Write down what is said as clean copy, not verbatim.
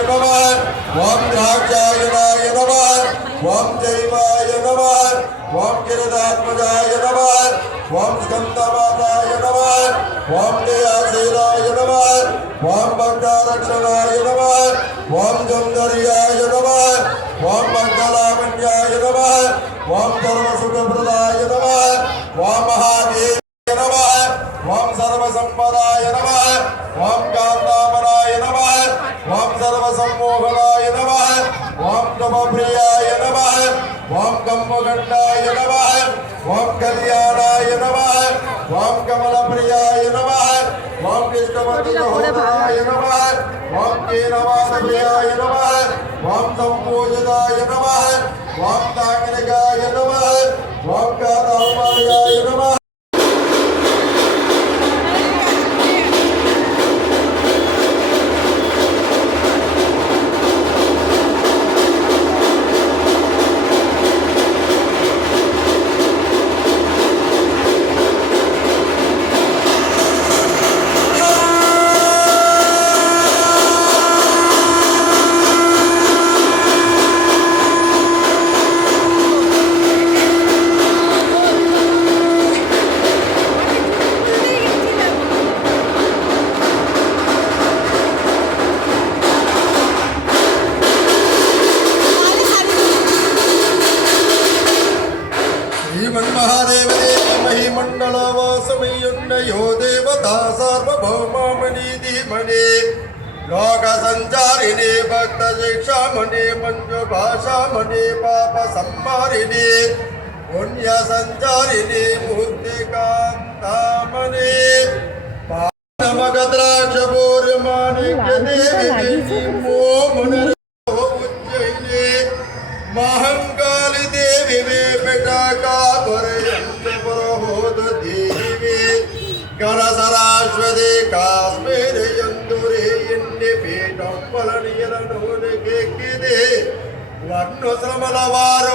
ओम द्राक्षायणाय नमः ओम जैवाय नमः ओम गिरिधात्मजाय नमः ओम स्कंदमाताय नमः ओम दयाशीलाय नमः ओम भक्तारक्षणाय नमः ओम जमदरियाय नमः ओम मंगलामण्याय नमः ओम सर्वसुखप्रदाय नमः ओम महादेवाय नमः ओम सर्वसंपदाय नमः ओम कामनामनाय नमः ओम सर्वसम्मोहनाय नमः ओम कमप्रियाय नमः ओम कम्मगंडाय नमः ओम कल्याणाय नमः ओम कमलप्रियाय नमः ओम कृष्णवत्सहोदराय नमः ओम केनवादप्रियाय नमः ओम संपूजिताय नमः ओम तांगनिकाय नमः ओम कातालमार्याय नमः श्रीमन्महादेवदेवी मंडलवासमय्युन्नयो देवता सार्वभौमामणि धीमहि लोकसञ्चारिणे भक्तशिक्षामणि मञ्जुभाषामणि पापसंहारिणे पुण्यसञ्चारिणे मुक्तिकान्तामणि पानमगद्राक्षपूर्यमाणिक्यदेवी उज्जयिनी महंकाली देवी वे बेटा का देवी करसराश्वदे काश्मीर यंदुरे इंडि पीठं पलनियरनोने केक्किदे वन्नु श्रमलवार